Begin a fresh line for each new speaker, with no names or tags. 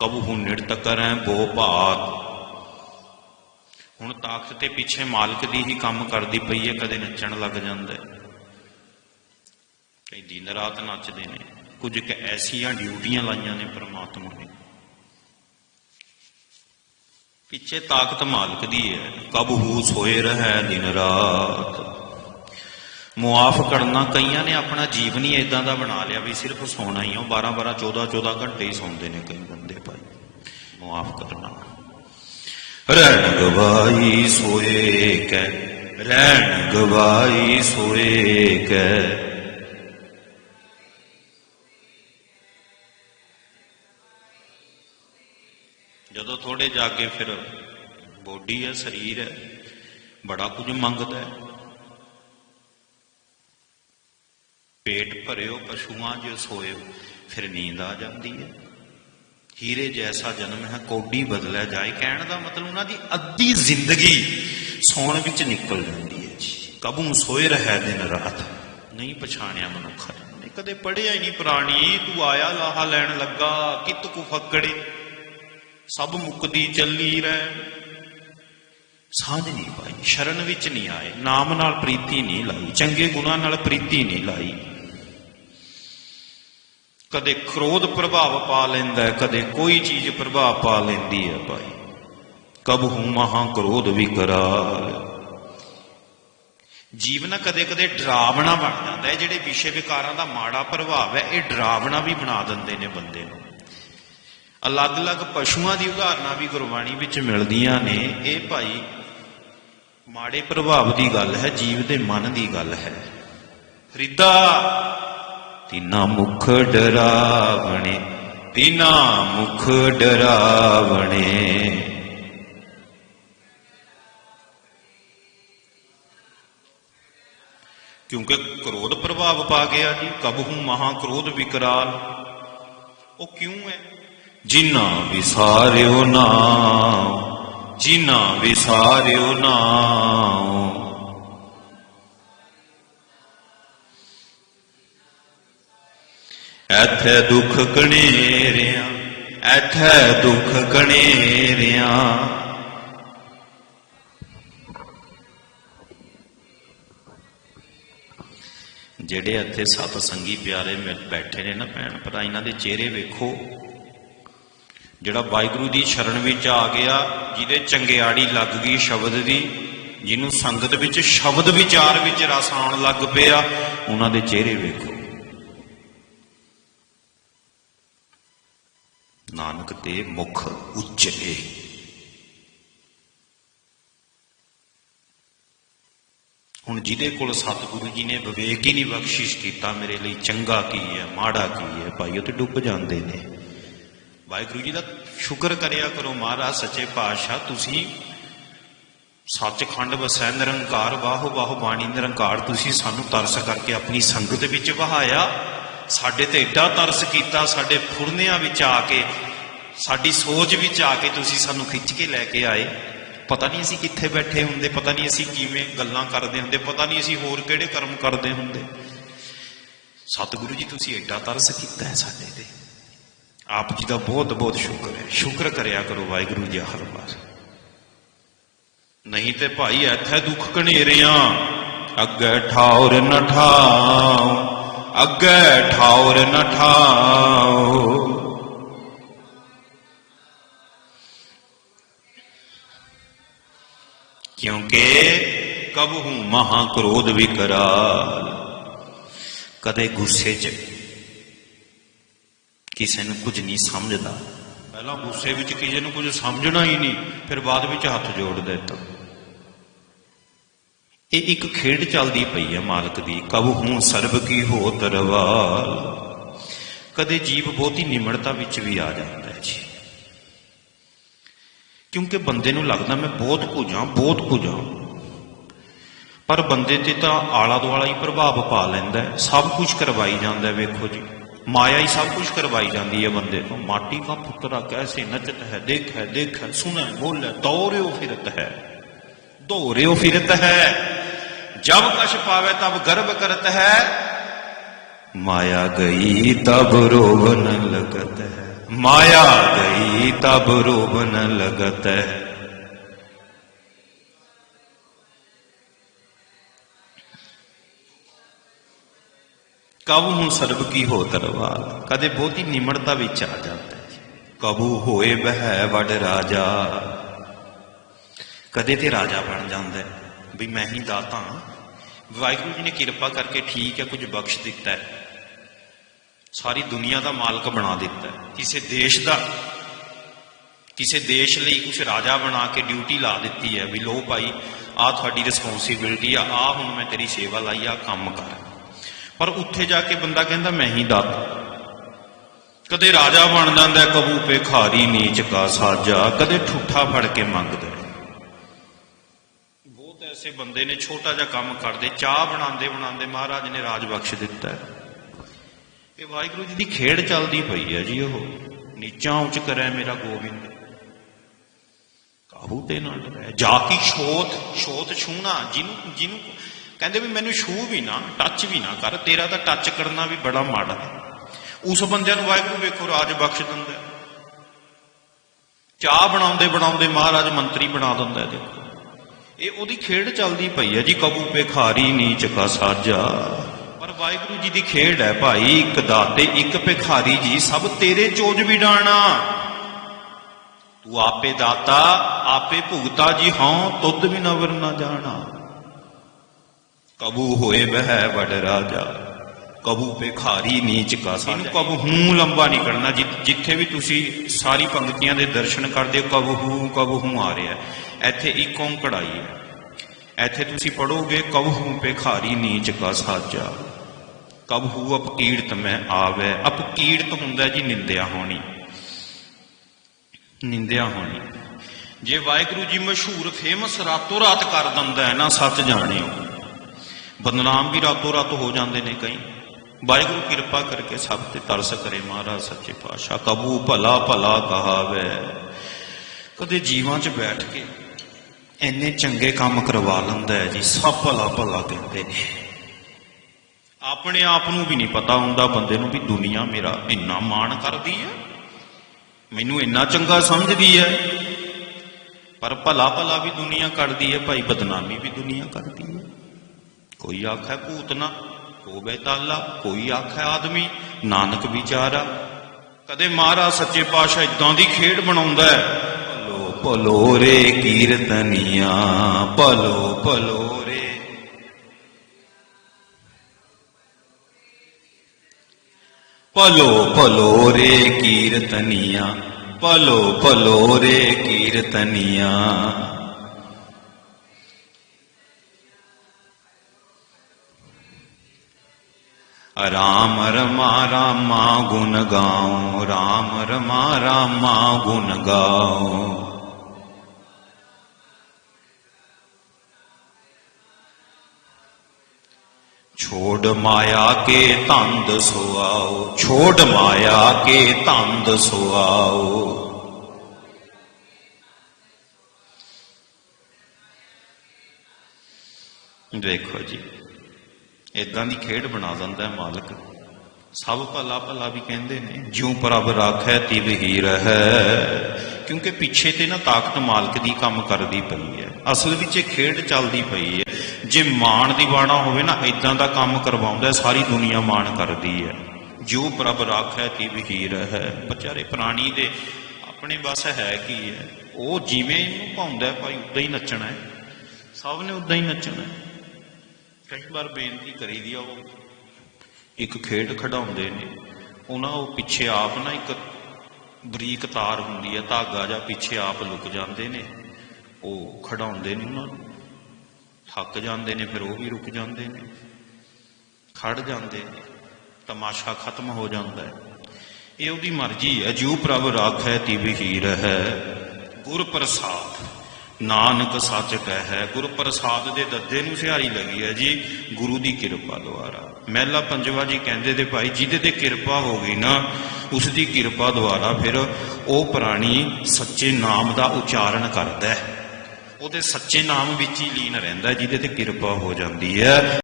ਕਬਹੂ ਨਿਰਤ ਕਰੈ ਬੋ ਭਾਤ। ਹੁਣ ਤਾਕਤ ਤੇ ਪਿੱਛੇ ਮਾਲਕ ਦੀ ਹੀ ਕੰਮ ਕਰਦੀ ਪਈ ਹੈ ਕਦੇ ਨੱਚਣ ਲੱਗ ਜਾਂਦਾ ਹੈ ਕਈ ਦਿਨ ਰਾਤ ਨੱਚਦੇ ਨੇ, ਕੁਝ ਕੁ ਐਸੀਆਂ ਡਿਊਟੀਆਂ ਲਾਈਆਂ ਨੇ ਪ੍ਰਮਾਤਮਾ ਨੇ। ਪਿੱਛੇ ਤਾਕਤ ਮਾਲਕ ਦੀ ਹੈ ਕਬਹੂ ਸੋਏ ਰਹਿ ਦਿਨ ਰਾਤ। ਮੁਆਫ ਕਰਨਾ, ਕਈਆਂ ਨੇ ਆਪਣਾ ਜੀਵਨ ਹੀ ਇਦਾਂ ਦਾ ਬਣਾ ਲਿਆ ਵੀ ਸਿਰਫ ਸੌਣਾ ਹੀ ਉਹ 12 12 14 14 ਘੰਟੇ ਹੀ ਸੌਂਦੇ ਨੇ ਕਈ ਬੰਦੇ। ਭਾਈ ਕਰਨਾ। ਰਹਿਣ ਗਵਾਈ ਸੋਏ ਕੈ, ਰਹਿਣ ਗਵਾਈ ਸੋਏ ਕੈ। ਜਦੋਂ ਥੋੜੇ ਜਾ ਕੇ ਫਿਰ ਬੋਡੀ ਹੈ, ਸਰੀਰ ਹੈ, ਬੜਾ ਕੁਝ ਮੰਗਦਾ ਹੈ। ਪੇਟ ਭਰਿਓ, ਪਸ਼ੂਆਂ ਜੇ ਸੋਇਓ, ਫਿਰ ਨੀਂਦ ਆ ਜਾਂਦੀ ਹੈ। ਹੀਰੇ ਜੈਸਾ ਜਨਮ ਹੈ, ਕੋਡੀ ਬਦਲਿਆ ਜਾਏ। ਕਹਿਣ ਦਾ ਮਤਲਬ ਉਹਨਾਂ ਦੀ ਅੱਧੀ ਜ਼ਿੰਦਗੀ ਸੌਣ ਵਿੱਚ ਨਿਕਲ ਜਾਂਦੀ ਹੈ ਜੀ। ਕਬੂ ਸੋਏ ਰਹਿ ਦਿਨ ਰਾਤ। ਨਹੀਂ ਪਛਾਣਿਆ ਮਨੁੱਖ ਨੇ। ਕਦੇ ਪੜਿਆ ਹੀ ਨਹੀਂ ਪ੍ਰਾਣੀ। ਤੂੰ ਆਇਆ ਲਾਹਾ ਲੈਣ ਲੱਗਾ, ਕਿਤ ਕੁ ਫੱਕੜੇ। ਸਭ ਮੁਕਦੀ ਚੱਲੀ ਰਹਿ ਸਾਂਝ ਨਹੀਂ ਪਾਈ, ਸ਼ਰਨ ਵਿੱਚ ਨਹੀਂ ਆਏ। ਨਾਮ ਨਾਲ ਪ੍ਰੀਤੀ ਨਹੀਂ ਲਾਈ। ਚੰਗੇ ਗੁਣਾਂ ਨਾਲ ਪ੍ਰੀਤੀ ਨਹੀਂ ਲਾਈ। ਕਦੇ ਕ੍ਰੋਧ ਪ੍ਰਭਾਵ ਪਾ ਲੈਂਦਾ ਹੈ, ਕਦੇ ਕੋਈ ਚੀਜ਼ ਪ੍ਰਭਾਵ ਪਾ ਲੈਂਦੀ ਹੈ ਭਾਈ। ਕਬ ਹੂੰ ਮਹਾ ਕ੍ਰੋਧ ਵਿਕਰਾਲ ਜੀਵਨ ਕਦੇ ਕਦੇ ਡਰਾਵਣਾ ਬਣ ਜਾਂਦਾ ਹੈ ਜਿਹੜੇ ਵਿਸ਼ੇ ਵਿਕਾਰਾਂ ਦਾ ਮਾੜਾ ਪ੍ਰਭਾਵ ਹੈ ਇਹ ਡਰਾਵਣਾ ਵੀ ਬਣਾ ਦਿੰਦੇ ਨੇ ਬੰਦੇ ਨੂੰ। ਅਲੱਗ-ਅਲੱਗ ਪਸ਼ੂਆਂ ਦੀ ਉਦਾਹਰਨਾਂ ਵੀ ਗੁਰਬਾਣੀ ਵਿੱਚ ਮਿਲਦੀਆਂ ਨੇ। ਇਹ ਭਾਈ ਮਾੜੇ ਪ੍ਰਭਾਵ ਦੀ ਗੱਲ ਹੈ ਜੀਵ ਦੇ ਮਨ ਦੀ ਗੱਲ ਹੈ। ਰਿਦਾ ਤਿਨਾ ਮੁਖ ਡਰਾਵਣੇ, ਤਿਨਾ ਮੁਖ ਡਰਾਵਣੇ। ਕਿਉਂਕਿ ਕ੍ਰੋਧ ਪ੍ਰਭਾਵ ਪਾ ਗਿਆ ਜੀ, ਕਬਹੂ ਮਹਾ ਕ੍ਰੋਧ ਵਿਕਰਾਲ। ਉਹ ਕਿਉਂ ਹੈ? ਜਿਨਾ ਵਿਸਾਰਿਓ ਨਾਮ ਜਿਨਾ ਵਿਸਾਰਿਓ ਨਾਮ। ਐਥੇ ਦੁੱਖ ਕਣੇਰਿਆ ਐਥੇ ਦੁੱਖ ਕਣੇਰਿਆ ਜਿਹੜੇ ਇੱਥੇ ਸਤ ਸੰਗੀ ਪਿਆਰੇ ਮਿਲ ਬੈਠੇ ਨੇ ਨਾ ਭੈਣ ਭਰਾ, ਇਹਨਾਂ ਦੇ ਚਿਹਰੇ ਵੇਖੋ। ਜਿਹੜਾ ਵਾਹਿਗੁਰੂ ਦੀ ਸ਼ਰਨ ਵਿੱਚ ਆ ਗਿਆ, ਜਿਹਦੇ ਚੰਗਿਆੜੀ ਲੱਗ ਗਈ ਸ਼ਬਦ ਦੀ, ਜਿਹਨੂੰ ਸੰਗਤ ਵਿੱਚ, ਸ਼ਬਦ ਵਿਚਾਰ ਵਿੱਚ ਰਸ ਆਉਣ ਲੱਗ ਪਿਆ, ਉਹਨਾਂ ਦੇ ਚਿਹਰੇ ਵੇਖੋ। ਨਾਨਕ ਤੇ ਮੁਖ ਉਜਲੇ ਹੁਣ ਜਿਹਦੇ ਕੋਲ ਸਤਿਗੁਰੂ ਜੀ ਨੇ ਵਿਵੇਕ ਹੀ ਨਹੀਂ ਬਖਸ਼ਿਸ਼ ਕੀਤਾ, ਮੇਰੇ ਲਈ ਚੰਗਾ ਕੀ ਹੈ, ਮਾੜਾ ਕੀ ਹੈ, ਭਾਈ ਉਹ ਤੇ ਡੁੱਬ ਜਾਂਦੇ ਨੇ। ਵਾਹਿਗੁਰੂ ਜੀ ਦਾ ਸ਼ੁਕਰ ਕਰਿਆ ਕਰੋ ਮਹਾਰਾਜ, ਸੱਚੇ ਪਾਤਸ਼ਾਹ, ਤੁਸੀਂ ਸੱਚਖੰਡ ਵਸੈ, ਨਿਰੰਕਾਰ ਬਾਹੋ ਬਾਹੋ ਬਾਣੀ, ਨਿਰੰਕਾਰ ਤੁਸੀਂ ਸਾਨੂੰ ਤਰਸ ਕਰਕੇ ਆਪਣੀ ਸੰਗਤ ਵਿੱਚ ਵਹਾਇਆ। ਸਾਡੇ ਤੇ ਏਡਾ ਤਰਸ ਕੀਤਾ, ਸਾਡੇ ਫੁਰਨਿਆਂ ਵਿੱਚ ਆ ਕੇ, ਸਾਡੀ ਸੋਚ ਵਿੱਚ ਆ ਕੇ ਤੁਸੀਂ ਸਾਨੂੰ ਖਿੱਚ ਕੇ ਲੈ ਕੇ ਆਏ। ਪਤਾ ਨਹੀਂ ਅਸੀਂ ਕਿੱਥੇ ਬੈਠੇ ਹੁੰਦੇ, ਪਤਾ ਨਹੀਂ ਅਸੀਂ ਕਿਵੇਂ ਗੱਲਾਂ ਕਰਦੇ ਹੁੰਦੇ, ਪਤਾ ਨਹੀਂ ਅਸੀਂ ਹੋਰ ਕਿਹੜੇ ਕਰਮ ਕਰਦੇ ਹੁੰਦੇ। ਸਤਿਗੁਰੂ ਜੀ, ਤੁਸੀਂ ਏਡਾ ਤਰਸ ਕੀਤਾ ਹੈ ਸਾਡੇ ਤੇ। ਆਪ ਜੀ ਦਾ ਬਹੁਤ ਬਹੁਤ ਸ਼ੁਕਰ ਹੈ। ਸ਼ੁਕਰ ਕਰਿਆ ਕਰੋ ਵਾਹਿਗੁਰੂ ਜੀ ਹਰ ਵਾਰ। ਨਹੀਂ ਤੇ ਭਾਈ, ਇੱਥੇ ਦੁੱਖ ਘਨੇਰਿਆਂ ਅੱਗੇ ਠਾਉਰ ਨ ਠਾਉ। ਅੱਗੇ ਠਾਉਰ ਨ ਠਾਉ। ਕਿਉਂਕਿ ਕਬਹੂ ਮਹਾ ਕ੍ਰੋਧ ਵਿਕਰਾਲ ਕਦੇ ਗੁੱਸੇ 'ਚ ਕਿਸੇ ਨੂੰ ਕੁਝ ਨਹੀਂ ਸਮਝਦਾ। ਪਹਿਲਾਂ ਗੁੱਸੇ ਵਿੱਚ ਕਿਸੇ ਨੂੰ ਕੁਝ ਸਮਝਣਾ ਹੀ ਨਹੀਂ, ਫਿਰ ਬਾਅਦ ਵਿੱਚ ਹੱਥ ਜੋੜ ਦਿੱਤਾ। ਇਹ ਇੱਕ ਖੇਡ ਚੱਲਦੀ ਪਈ ਹੈ ਮਾਲਕ ਦੀ। ਕਬ ਹੂੰ, ਸਰਬ ਕੀ ਹੋ ਤਰਵਾਲ ਕਦੇ ਜੀਵ ਬਹੁਤੀ ਨਿਮਰਤਾ ਵਿੱਚ ਵੀ ਆ ਜਾਂਦਾ ਹੈ ਜੀ। ਕਿਉਂਕਿ ਬੰਦੇ ਨੂੰ ਲੱਗਦਾ ਮੈਂ ਬਹੁਤ ਕੁਝ ਬਹੁਤ ਕੁਝ ਪਰ ਬੰਦੇ ਤੇ ਤਾਂ ਆਲਾ ਦੁਆਲਾ ਹੀ ਪ੍ਰਭਾਵ ਪਾ ਲੈਂਦਾ ਹੈ। ਸਭ ਕੁਝ ਕਰਵਾਈ ਜਾਂਦਾ ਹੈ, ਵੇਖੋ ਜੀ। ਮਾਇਆ ਹੀ ਸਭ ਕੁਝ ਕਰਵਾਈ ਜਾਂਦੀ ਹੈ ਬੰਦੇ ਤੋਂ। ਮਾਟੀ ਦਾ ਪੁੱਤਰਾ ਕੈਸੇ ਨਚਤ ਹੈ, ਦੇਖ ਹੈ ਦੇਖ ਹੈ ਸੁਣਾ, ਬੋਲੇ ਦੌੜਿਓ ਫਿਰਤ ਹੈ। ਦੌੜਿਓ ਫਿਰਤ ਹੈ। ਜਬ ਕਛ ਪਾਵੇ ਤਬ ਗਰਭ ਕਰਤ ਹੈ। ਮਾਇਆ ਗਈ ਤਬ ਰੋਵਨ ਲਗਤ ਹੈ। ਮਾਇਆ ਗਈ ਬਿਹਾਰੀ ਤਬ ਰੋਬ ਨ ਲਗਤੈ ਕਬ ਹੁਣ ਸਰਬ ਕੀ ਹੋ ਤਰਵਾਲ, ਕਦੇ ਬਹੁਤੀ ਨਿਮਰਤਾ ਵਿੱਚ ਆ ਜਾਂਦਾ। ਕਬੂ ਹੋਏ ਬਹਿ ਵਡ ਰਾਜਾ, ਕਦੇ ਤੇ ਰਾਜਾ ਬਣ ਜਾਂਦਾ। ਹੈ ਵੀ ਮੈਂ ਹੀ ਦਾਤਾ ਹਾਂ। ਵਾਹਿਗੁਰੂ ਜੀ ਨੇ ਕਿਰਪਾ ਕਰਕੇ ਠੀਕ ਹੈ ਕੁਝ ਬਖਸ਼ ਦਿੱਤਾ ਹੈ। ਸਾਰੀ ਦੁਨੀਆ ਦਾ ਮਾਲਕ ਬਣਾ ਦਿੱਤਾ ਹੈ। ਕਿਸੇ ਦੇਸ਼ ਦਾ ਕਿਸੇ ਦੇਸ਼ ਲਈ ਕੁਝ ਰਾਜਾ ਬਣਾ ਕੇ ਡਿਊਟੀ ਲਾ ਦਿੱਤੀ ਹੈ ਵੀ ਲੋ ਭਾਈ ਆ ਤੁਹਾਡੀ ਰਿਸਪੌਂਸਿਬਿਲਟੀ ਆ ਆ ਹੁਣ ਮੈਂ ਤੇਰੀ ਸੇਵਾ ਲਈ ਆ ਕੰਮ ਕਰ। ਪਰ ਉੱਥੇ ਜਾ ਕੇ ਬੰਦਾ ਕਹਿੰਦਾ ਮੈਂ ਹੀ ਦਾਤਾ ਕਦੇ ਰਾਜਾ ਬਣ ਜਾਂਦਾ ਹੈ, ਕਬੂ ਭਿਖਾਰੀ ਨੀਚ ਕਾ ਸਾਜਾ ਕਦੇ ਠੁੱਠਾ ਫੜ ਕੇ ਮੰਗਦਾ ਐਸੇ ਬੰਦੇ ਨੇ ਛੋਟਾ ਜਿਹਾ ਕੰਮ ਕਰਦੇ, ਚਾਹ ਬਣਾਉਂਦੇ ਬਣਾਉਂਦੇ ਮਹਾਰਾਜ ਨੇ ਰਾਜ ਬਖਸ਼ ਦਿੱਤਾ। ਹੈ ਇਹ ਵਾਹਿਗੁਰੂ ਜੀ ਦੀ ਖੇਡ ਚੱਲਦੀ ਪਈ ਹੈ ਜੀ ਉਹ। ਨੀਚਾ ਉੱਚ ਕਰੇ ਮੇਰਾ ਗੋਬਿੰਦ। ਕਾਹੂ ਤੇ ਨਾ ਡਰੈ ਜਾ ਕੀ ਛੋਤ ਛੋਤ ਛੂਣਾ ਜਿਹਨੂੰ ਜਿਹਨੂੰ ਕਹਿੰਦੇ ਵੀ ਮੈਨੂੰ ਛੂ ਵੀ ਨਾ ਟੱਚ ਵੀ ਨਾ ਕਰ, ਤੇਰਾ ਤਾਂ ਟੱਚ ਕਰਨਾ ਵੀ ਬੜਾ ਮਾੜਾ ਹੈ। ਉਸ ਬੰਦਿਆਂ ਨੂੰ ਵਾਹਿਗੁਰੂ ਵੇਖੋ ਰਾਜ ਬਖਸ਼ ਦਿੰਦਾ ਚਾਹ ਬਣਾਉਂਦੇ ਬਣਾਉਂਦੇ ਮਹਾਰਾਜ ਮੰਤਰੀ ਬਣਾ ਦਿੰਦਾ ਹੈ। ਇਹ ਉਹਦੀ ਖੇਡ ਚੱਲਦੀ ਪਈ ਹੈ ਜੀ, ਕਬੂ ਭਿਖਾਰੀ ਨੀਚ ਕਾ ਸਾਜਾ। ਪਰ ਵਾਹਿਗੁਰੂ ਜੀ ਦੀ ਖੇਡ ਹੈ ਭਾਈ, ਇੱਕ ਦਾਤੇ, ਇੱਕ ਭਿਖਾਰੀ ਜੀ, ਸਭ ਤੇਰੇ ਚੋਜ ਵੀ ਡਾਣਾ ਤੂੰ ਆਪੇ ਦਾਤਾ, ਆਪੇ ਭੁਗਤਾ ਜੀ ਹਾਂ ਤੁਧ ਵੀ ਨਵਰ ਨਾ ਜਾਣਾ। ਕਬੂ ਹੋਏ ਬਹਿ ਵਡ ਰਾਜਾ। ਕਬੂ ਭਿਖਾਰੀ ਨੀਚ ਕਾ ਇਹਨੂੰ ਕਬੂ ਹੂੰ ਲੰਬਾ ਨਹੀਂ ਕਰਨਾ। ਜਿੱਥੇ ਵੀ ਤੁਸੀਂ ਸਾਰੀ ਪੰਕਤੀਆਂ ਦੇ ਦਰਸ਼ਨ ਕਰਦੇ ਹੋ ਕਬੂ ਹੂੰ ਕਬੂ ਹੂੰ ਆ ਰਿਹਾ ਹੈ। ਇੱਥੇ ਇੱਕ ਕੜਾਈ ਹੈ। ਇੱਥੇ ਤੁਸੀਂ ਪੜੋਗੇ ਕਬੂ ਹੂੰ ਭਿਖਾਰੀ ਨੀਚ ਕਾ ਸਾਜਾ ਕਬਹੂ ਅਪਕੀੜਤ ਮੈਂ ਆਵੇ। ਅਪਕੀੜਤ ਹੁੰਦਾ ਜੀ ਨਿੰਦਿਆ ਹੋਣੀ। ਨਿੰਦਿਆ ਹੋਣੀ। ਜੇ ਵਾਹਿਗੁਰੂ ਜੀ ਮਸ਼ਹੂਰ ਫੇਮਸ ਰਾਤੋਂ ਰਾਤ ਕਰ ਦਿੰਦਾ ਹੈ ਨਾ ਸੱਚ ਜਾਣਿਓ। ਬਦਨਾਮ ਵੀ ਰਾਤੋਂ ਰਾਤ ਹੋ ਜਾਂਦੇ ਨੇ ਕਈ। ਵਾਹਿਗੁਰੂ ਕਿਰਪਾ ਕਰਕੇ ਸਭ ਤੇ ਤਰਸ ਕਰੇ ਮਹਾਰਾਜ ਸੱਚੇ ਪਾਤਸ਼ਾਹ। ਕਬੂ ਭਲਾ ਭਲਾ ਕਹਾਵੇ। ਕਦੇ ਜੀਵਾਂ 'ਚ ਬੈਠ ਕੇ ਇੰਨੇ ਚੰਗੇ ਕੰਮ ਕਰਵਾ ਲੈਂਦਾ ਹੈ ਜੀ, ਸਭ ਭਲਾ ਭਲਾ ਕਹਿੰਦੇ ਨੇ। ਆਪਣੇ ਆਪ ਨੂੰ ਵੀ ਨਹੀਂ ਪਤਾ ਹੁੰਦਾ, ਬੰਦੇ ਨੂੰ ਵੀ ਦੁਨੀਆ ਮੇਰਾ ਇੰਨਾ ਮਾਣ ਕਰਦੀ ਹੈ। ਮੈਨੂੰ ਇੰਨਾ ਚੰਗਾ ਸਮਝਦੀ ਹੈ। ਪਰ ਭਲਾ ਭਲਾ ਵੀ ਦੁਨੀਆ ਕਰਦੀ ਹੈ, ਭਾਈ ਬਦਨਾਮੀ ਵੀ ਦੁਨੀਆ ਕਰਦੀ ਹੈ। ਕੋਈ ਆਖੇ ਭੂਤਨਾ ਕੋ ਬੈਤਾਲਾ ਕੋਈ ਆਖੇ ਆਦਮੀ, ਨਾਨਕ ਵਿਚਾਰਾ। ਕਦੇ ਮਹਾਰਾਜ ਸੱਚੇ ਪਾਤਸ਼ਾਹ ਇਦਾਂ ਦੀ ਖੇਡ ਬਣਾਉਂਦਾ ਹੈ। ਭਲੋ ਭਲੋ ਰੇ ਕੀਰਤਨੀਆਂ, ਭਲੋ ਭਲੋ ਰੇ। ਭਲੋ ਭਲੋ ਰੇ ਕੀਰਤਨੀਆਂ, ਭਲੋ ਭਲੋ ਰੇ ਕੀਰਤਨੀਆਂ। राम रमा रामा गुण गाओ, राम रमा रामा गुण गाओ। छोड़ माया के तंद सो आओ छोड़ माया के तंद सो आओ देखो जी ਇਦਾਂ ਦੀ ਖੇਡ ਬਣਾ ਦਿੰਦਾ ਮਾਲਕ। ਸਭ ਭਲਾ ਭਲਾ ਵੀ ਕਹਿੰਦੇ ਨੇ, ਜਿਉ ਪ੍ਰਭ ਰਾਖੈ ਤਿਵ ਹੀ ਰਹੈ। ਕਿਉਂਕਿ ਪਿੱਛੇ ਤੇ ਨਾ ਤਾਕਤ ਮਾਲਕ ਦੀ ਕੰਮ ਕਰਦੀ ਪਈ ਹੈ। ਅਸਲ ਵਿੱਚ ਇਹ ਖੇਡ ਚੱਲਦੀ ਪਈ ਹੈ। ਜੇ ਮਾਣ ਦੀ ਬਾਣਾ ਹੋਵੇ ਨਾ ਇਦਾਂ ਦਾ ਕੰਮ ਕਰਵਾਉਂਦਾ, ਸਾਰੀ ਦੁਨੀਆ ਮਾਣ ਕਰਦੀ ਹੈ। ਜੋ ਪ੍ਰਭ ਰਾਖੈ ਤਿਵ ਹੀ ਰਹੈ। ਵਿਚਾਰੇ ਪ੍ਰਾਣੀ ਦੇ ਆਪਣੇ ਬਸ ਹੈ ਕੀ ਹੈ? ਉਹ ਜਿਵੇਂ ਇਹਨੂੰ ਪਾਉਂਦਾ ਭਾਈ ਉਦਾਂ ਹੀ ਨੱਚਣਾ ਹੈ। ਸਭ ਨੇ ਉਦਾਂ ਹੀ ਨੱਚਣਾ ਹੈ। ਕਈ ਵਾਰ ਬੇਨਤੀ ਕਰੀ ਦੀ ਆ ਉਹ। ਇੱਕ ਖੇਡ ਖਡਾਉਂਦੇ ਨੇ। ਉਹਨਾਂ ਉਹ ਪਿੱਛੇ ਆਪ ਨਾ ਇੱਕ ਬਰੀਕ ਤਾਰ ਹੁੰਦੀ ਹੈ ਧਾਗਾ ਜਾਂ ਪਿੱਛੇ ਆਪ ਲੁਕ ਜਾਂਦੇ ਨੇ। ਉਹ ਖਡਾਉਂਦੇ ਨੇ ਉਹਨਾਂ ਨੂੰ। ਥੱਕ ਜਾਂਦੇ ਨੇ, ਫਿਰ ਉਹ ਵੀ ਰੁਕ ਜਾਂਦੇ ਨੇ। ਖੜ ਜਾਂਦੇ ਨੇ। ਤਮਾਸ਼ਾ ਖਤਮ ਹੋ ਜਾਂਦਾ ਹੈ। ਇਹ ਉਹਦੀ ਮਰਜ਼ੀ ਹੈ। ਜਿਉ ਪ੍ਰਭ ਰਾਖੈ ਤਿਵ ਹੀ ਹੈ ਗੁਰ ਪ੍ਰਸਾਦ। ਨਾਨਕ ਸੱਚ ਕਹਿ ਗੁਰ ਪ੍ਰਸਾਦ ਦੇ ਦੱਦੇ ਨੂੰ ਸਿਹਾਰੀ ਲੱਗੀ ਹੈ ਜੀ, ਗੁਰੂ ਦੀ ਕਿਰਪਾ ਦੁਆਰਾ। ਮਹਿਲਾ ਪੰਜਵਾ ਜੀ ਕਹਿੰਦੇ ਤੇ ਭਾਈ, ਜਿਹਦੇ ਤੇ ਕਿਰਪਾ ਹੋ ਗਈ ਨਾ ਉਸ ਦੀ ਕਿਰਪਾ ਦੁਆਰਾ ਫਿਰ ਉਹ ਪ੍ਰਾਣੀ ਸੱਚੇ ਨਾਮ ਦਾ ਉਚਾਰਨ ਕਰਦਾ ਹੈ ਉਹਦੇ ਸੱਚੇ ਨਾਮ ਵਿੱਚ ਹੀ ਲੀਨ ਰਹਿੰਦਾ ਜਿਹਦੇ ਤੇ ਕਿਰਪਾ ਹੋ ਜਾਂਦੀ ਹੈ